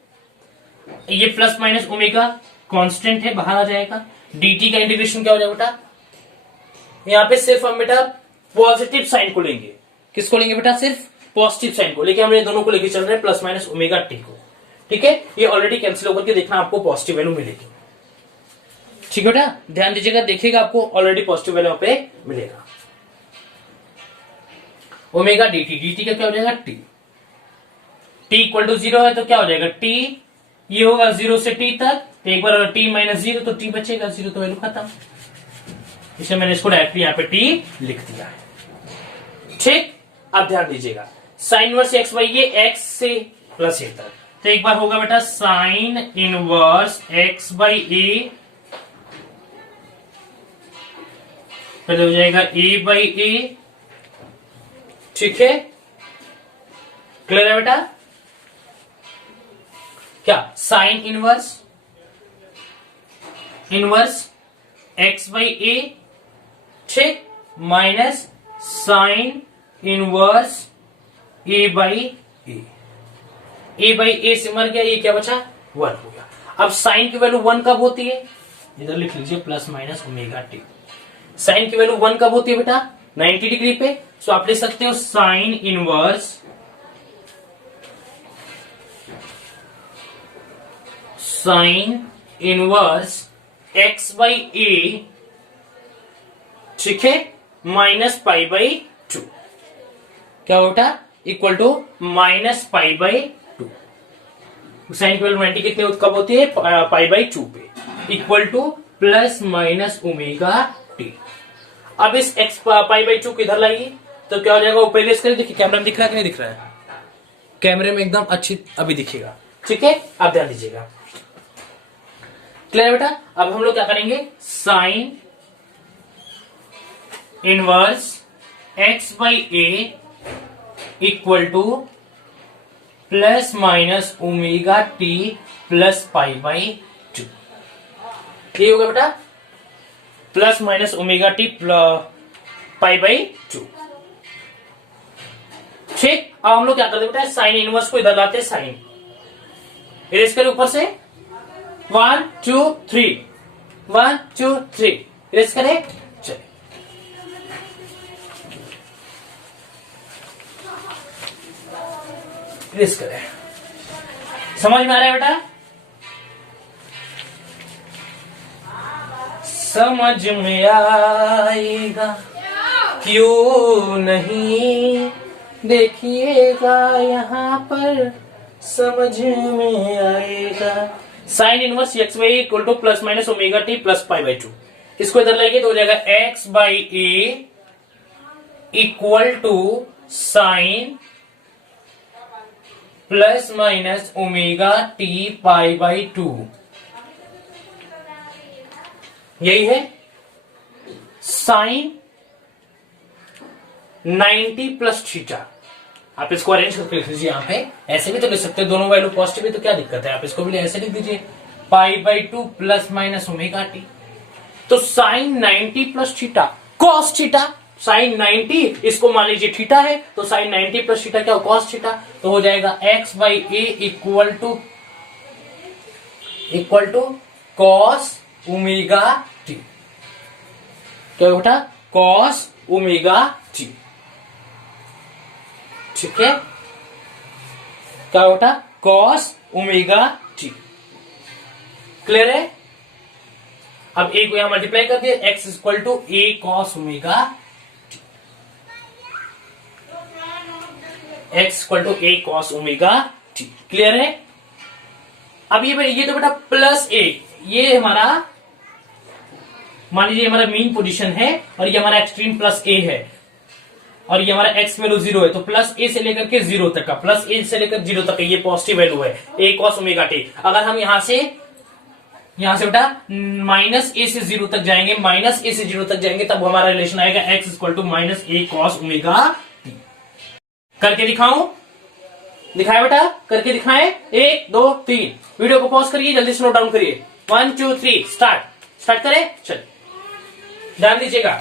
ये प्लस माइनस ओमेगा कांस्टेंट है, बाहर आ जाएगा। dt का इंटीग्रेशन क्या हो जाएगा बेटा? यहां पे सिर्फ हम बेटा पॉजिटिव साइन को लेंगे। किसको लेंगे बेटा? सिर्फ पॉजिटिव साइन को लेके हम ये दोनों को लेके चल रहे हैं, प्लस माइनस ओमेगा टी को। ठीक है, ये ऑलरेडी कैंसिल होकर के देखना आपको पॉजिटिव वैल्यू मिलेगी। ठीक है बेटा, ध्यान दीजिएगा, देखिएगा आपको ऑलरेडी पॉजिटिव वैल्यू पे मिलेगा। ओमेगा dt का क्या हो जाएगा? t। t इक्वल टू 0 है तो क्या हो जाएगा? t ये होगा 0 से t तक, तो एक बार अगर t माइनस 0 तो t बचेगा 0, तो वैल्यू खत्म। इसलिए मैंने इसको डायरेक्टली यहाँ पे t लिख दिया है। ठीक, अब ध्यान दीजिएगा, साइन इनवर्स एक्स बाई ये x से प्लस ए तक, तो एक बार होगा बेटा साइन इनवर्स एक्स बाई ए, फिर हो जाएगा a बाई ए। ठीक है, क्लियर है बेटा? क्या? Sine inverse x by a, ठीक, minus sine inverse a by a. A by a से मर गया, ये क्या बचा? 1 हो गया। अब साइन की वैल्यू 1 कब होती है? इधर लिख लीजिए plus minus omega t. Sine की वैल्यू 1 कब होती है बेटा? 90 डिग्री पे। सो आप लिख सकते हो sine inverse x by a, ठीक है, माइनस पाई बाई 2। क्या होता? Equal to minus pi by 2। Sine की वैल्यू 90 कितने कब होती है? पाई बाई 2 पे, equal to plus minus omega t. अब इस एक्स पाई बाई 2 को इधर लाइए तो क्या हो जाएगा? वो पहले इसका देखिए, कैमरा में दिख रहा है कि नहीं दिख रहा है? कैमरे में एकदम अच्छी अभी दिखेगा। ठीक है, आप ध्यान दीजिएगा। क्लियर बेटा? अब हम लोग क्या करेंगे? Sign inverse x by a equal to plus minus omega t plus pi by 2। ये होगा बेटा plus minus omega t pi by 2। ठीक, अब हम लोग क्या करते बेटा? साइन इनवर्स को इधर लाते हैं, साइन इरेज करें ऊपर से 1 2 3, 1 2 3, इरेज करें। चलिए, इरेज करें। समझ में आ रहा है बेटा? समझ में आएगा क्यों नहीं, देखिएगा यहाँ पर समझ में आएगा। Sine inverse x by equal to plus minus omega t plus pi by 2। इसको इधर लाइए तो हो जाएगा x by a equal to sine plus minus omega t pi by 2। यही है साइन 90 प्लस थीटा। आप इसको अरेंज करके लिख लीजिए। यहाँ पे ऐसे भी तो लिख सकते हैं, दोनों वैल्यू पॉजिटिव है तो क्या दिक्कत है, आप इसको भी ऐसे लिख दीजिए pi by 2 plus minus omega T. तो sine 90 plus theta cos theta, sine 90 इसको मान लीजिए थीटा है तो साइन 90 प्लस थीटा क्या हो, कॉस थीटा। तो हो जाएगा x by a equal to cos omega t. क्या बेटा, कॉस ओमेगा टी। ठीक है, क्या बेटा, कॉस ओमेगा टी। क्लियर है? अब ए को यहां मल्टीप्लाई कर दिया, x equal to a cos omega t. X equal to a cos omega t. Clear है? अब ये तो बेटा प्लस ए, ये हमारा मान लीजिए हमारा मीन पोजीशन है और ये हमारा एक्सट्रीम प्लस ए है और ये हमारा एक्स वैल्यू 0 है। तो प्लस ए से लेकर के 0 तक का, प्लस ए से लेकर 0 तक का ये पॉजिटिव वैल्यू है ए कॉस ओमेगा टी। अगर हम यहां से बेटा माइनस ए से 0 तक जाएंगे, माइनस ए से 0 तक जाएंगे तब हमारा रिलेशन आएगा x equal to minus a cos omega t. करके दिखाऊं? दिखाए बेटा, करके दिखाएं? 1 2 3। वीडियो को पॉज करिए, जल्दी से नोट डाउन करिए। 1 2 3 स्टार्ट करें। चल ध्यान दीजिएगा,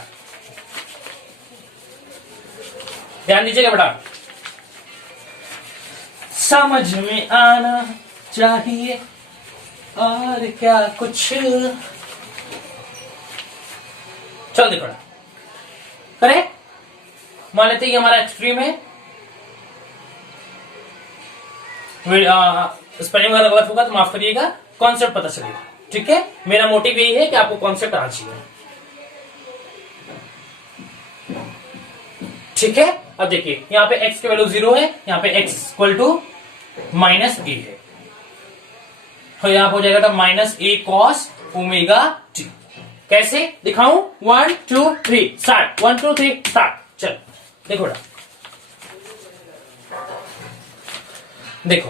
ध्यान दीजिएगा बेटा, समझ में आना चाहिए और क्या कुछ। चल देखो करे, मान लेते हैं हमारा एक्सट्रीम है, स्पेलिंग अगर गलत होगा तो माफ करिएगा, कॉन्सेप्ट पता चलेगा। ठीक है, मेरा मोटिव यही है कि आपको कॉन्सेप्ट आना चाहिए। ठीक है, अब देखिए यहाँ पे x की वैल्यू 0 है, यहाँ पे x इक्वल टू माइनस ए है, तो यहाँ हो जाएगा minus a cos omega T. कैसे दिखाऊं? 1 2 3 स्टार्ट। 1 2 3 स्टार्ट। चल देखो देखो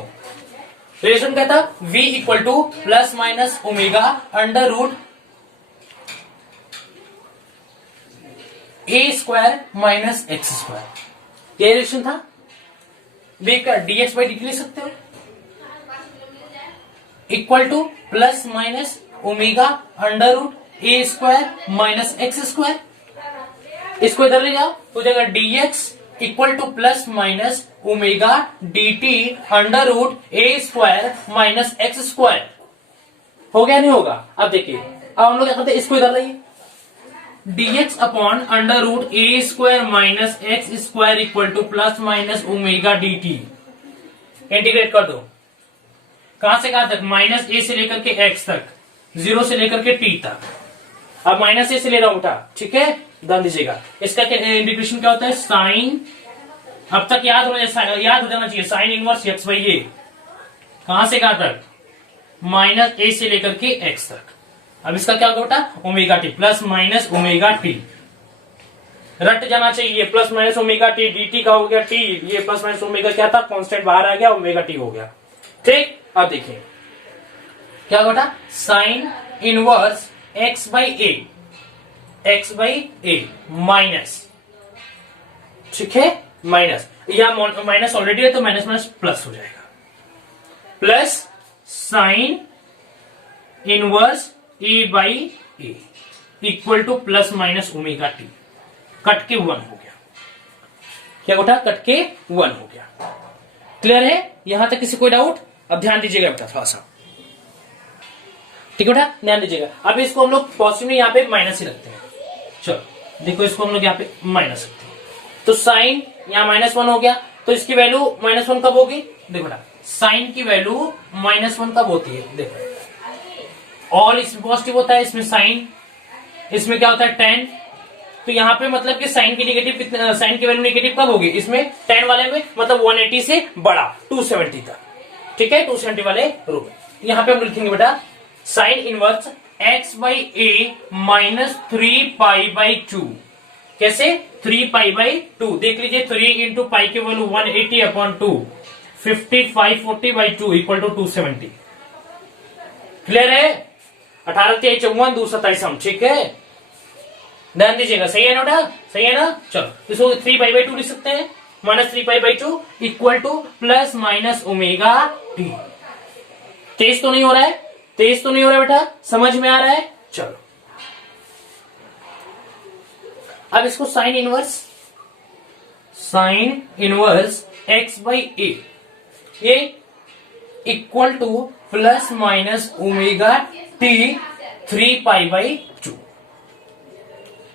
रिलेशन क्या था, v equal to plus minus omega under root A square minus x square. ये रिलेशन था। v का dx बाई dt लिख सकते हो, equal to plus minus omega under root A square minus x square. इसको इधर ले जाओ तो जाएगा dx equal to plus minus omega dt under root A square minus x square. हो गया नहीं होगा? अब देखिए, अब हम लोग क्या करते हैं, इसको इधर लाइए, dx upon under root A square minus x square equal to plus minus omega dt। Integrate कर दो, कहां से कहां तक, माइनस ए से लेकर के एक्स तक, 0 से लेकर के t तक। अब माइनस ए से ले रहा हूं उठा, ठीक है, ध्यान दीजिएगा। इसका इंटीग्रेशन क्या होता है, साइन, अब तक याद हो जाना चाहिए, साइन इनवर्स एक्स बाई ए, कहां से कहां तक, माइनस ए से लेकर के एक्स तक। अब इसका क्या होगा बेटा, omega t, plus minus omega T. रट जाना चाहिए, plus minus omega T, dt का हो गया टी, ये प्लस माइनस ओमेगा क्या था, कांस्टेंट बाहर आ गया, ओमेगा टी हो गया। ठीक, अब देखिए क्या बेटा, sine inverse x by A minus, ठीक है, माइनस, या माइनस ऑलरेडी है तो माइनस माइनस प्लस हो जाएगा, plus sign inverse a by a equal to plus minus omega T. Cut के 1 हो गया। क्या बेटा, कट के 1 हो गया। क्लियर है? यहां तक किसी कोई डाउट? अब ध्यान दीजिएगा बेटा थोड़ा सा, ठीक है बेटा, ध्यान दीजिएगा। अब इसको हम लोग पॉजिटिव में यहाँ पे माइनस ही रखते हैं। चलो देखो, इसको हम लोग यहाँ पे माइनस रखते हैं, तो साइन यहाँ -1 हो गया, तो इसकी वैल्यू -1 कब होगी, देखो बेटा, साइन की वैल्यू -1 कब होती है? देखो ऑल इसमें पॉजिटिव होता है, इसमें साइन, इसमें क्या होता है tan। तो यहाँ पे मतलब कि साइन की नेगेटिव, साइन की वैल्यू नेगेटिव कब होगी? इसमें tan वाले में, मतलब 180 से बड़ा 270 तक, ठीक है, 270 वाले रो में। यहाँ पे हम लिखेंगे बेटा साइन इनवर्स x/a माइनस 3π/2। कैसे? 3π/2। देख लीजिए 3 इंटू पाई की वैल्यू 180/2, 5540/2 इक्वल टू 270। क्लियर है? 18 3 54 2 27 हम, ठीक है, ध्यान दीजिएगा। सही है ना बेटा? सही है ना? चलो इसको 3π/2 लिख सकते हैं, minus 3π/2 equal to plus minus omega t. तेज तो नहीं हो रहा है? तेज तो नहीं हो रहा है बेटा? समझ में आ रहा है? चलो अब इसको साइन इनवर्स x/a ये equal to plus minus omega t 3π/2।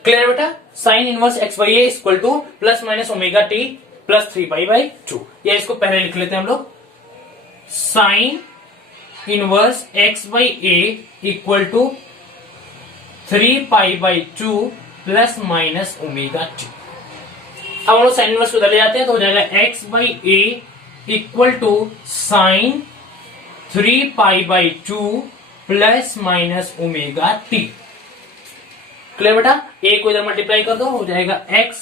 Clear बेटा? Sine inverse x/a equal to plus minus omega t plus 3π/2। या इसको पहले लिख लेते हैं हम लोग, sine inverse x/a equal to 3π/2 plus minus omega t. अब हम लोग साइन इनवर्स को उधर ले जाते हैं तो हो जाएगा x/a equal to sine 3π/2 plus minus omega t. Clear बेटा? a को इधर मल्टीप्लाई कर दो, हो जाएगा x।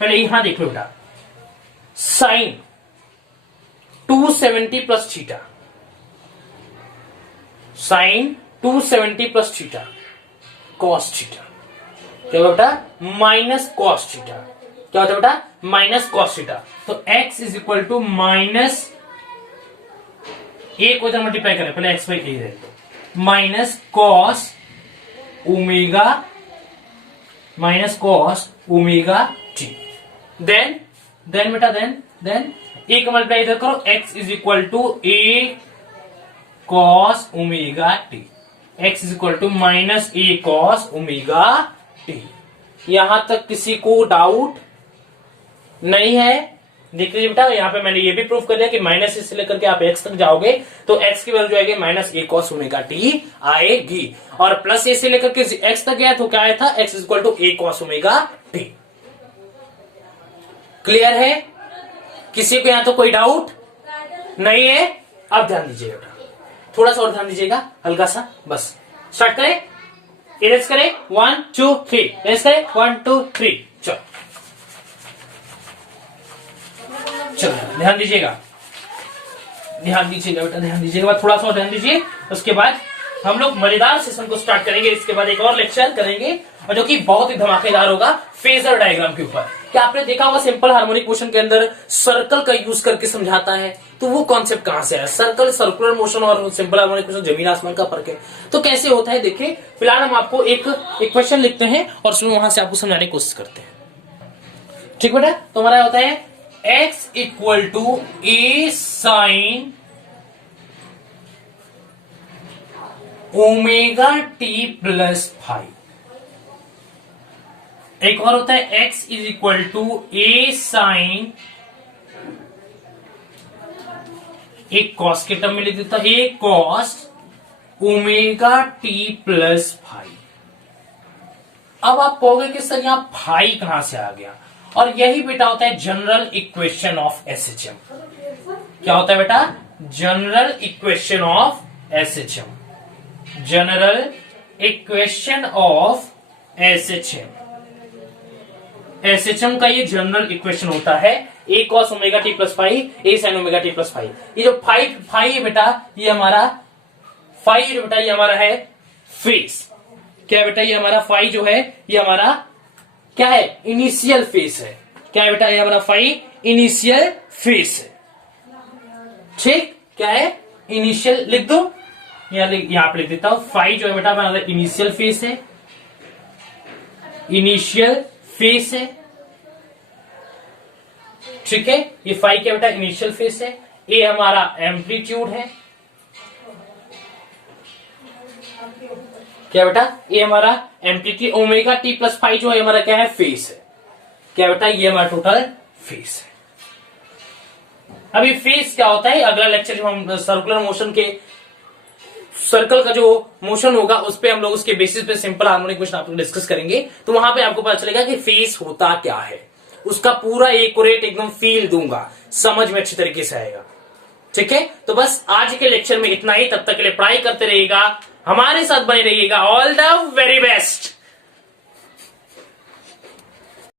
पहले यहां देख लो बेटा, sine 270 plus theta, sine 270 plus theta cos theta, क्या होगा बेटा? Minus cos theta. क्या होता है बेटा? Minus cos theta. तो x is equal to minus, a को इधर मल्टीप्लाई करें, पहले x/a है, minus cos omega t. Then बेटा देन a को मल्टीप्लाई इधर करो, x is equal to a cos omega t, x is equal to minus a cos omega T. यहां तक किसी को डाउट नहीं है? देख लीजिए बेटा, यहाँ पे मैंने ये भी प्रूफ कर दिया कि माइनस से लेकर के आप x तक जाओगे तो x की वैल्यू जो आएगी minus a cos omega T आएगी, और प्लस a से लेकर के x तक गया तो क्या आया था? x equal to a cos omega t. Clear है? किसी को यहाँ तो कोई डाउट नहीं है? अब ध्यान दीजिएगा बेटा, थोड़ा सा और ध्यान दीजिएगा, हल्का सा, बस स्टार्ट करें, इरेज करें, 1 2 3, इरेज करें 1 2 3। चलो ध्यान दीजिएगा बेटा, ध्यान दीजिएगा, थोड़ा सा ध्यान दीजिए। उसके बाद हम लोग मजेदार सेशन को स्टार्ट करेंगे। इसके बाद एक और लेक्चर करेंगे और जो कि बहुत ही धमाकेदार होगा फेजर डायग्राम के ऊपर। क्या आपने देखा होगा सिंपल हार्मोनिक मोशन के अंदर सर्कल का यूज करके समझाता है, तो वो कॉन्सेप्ट कहां से आया? सर्कल, सर्कुलर मोशन और सिंपल हार्मोनिक मोशन जमीन आसमान का फर्क है। तो कैसे होता है देखिए, फिलहाल हम आपको एक क्वेश्चन लिखते हैं और उसमें वहां से आपको समझाने की कोशिश करते हैं। ठीक बेटा? तो हमारा होता है x equal to a sine omega t plus five. एक और होता है x is equal to a sine, एक कॉस के टर्म में लिख देता है, a cos omega t plus five. अब आप कहोगे कि सर यहां फाई कहां से आ गया? और यही बेटा होता है जनरल इक्वेशन ऑफ एसएचएम। क्या होता है बेटा? General equation of SHM, general equation of SHM. SHM का ये जनरल इक्वेशन होता है a cos omega t plus five, a sin omega t plus five. ये जो फाइव है बेटा, ये हमारा फाइव बेटा, ये हमारा है फेस। क्या बेटा? ये हमारा फाइव जो है ये हमारा क्या है? इनिशियल फेस है। क्या है बेटा? ये हमारा फाइव इनिशियल फेस है। ठीक, क्या है? इनिशियल लिख दो, यहां पे लिख देता हूं, फाइव जो है बेटा हमारा इनिशियल फेस है, इनिशियल फेस है। ठीक है, ये फाइव क्या बेटा? इनिशियल फेस है। ए हमारा एम्पलीट्यूड है। क्या बेटा? ये हमारा amplitude, omega t plus five जो है हमारा क्या है? फेस है। क्या बेटा? ये हमारा टोटल फेस है। अभी फेस क्या होता है, अगला लेक्चर जब हम सर्कुलर मोशन के सर्कल का जो मोशन होगा उस पे हम लोग उसके बेसिस पे सिंपल हार्मोनिक मोशन आप लोग डिस्कस करेंगे, तो वहां पे आपको पता चलेगा कि फेस होता क्या है, उसका पूरा एक्यूरेट एकदम फील दूंगा, समझ में अच्छी तरीके से आएगा। ठीक है, तो बस आज के लेक्चर में इतना ही, तब तक के लिए पढ़ाई करते रहिएगा, हमारे साथ बने रहिएगा। All the very best.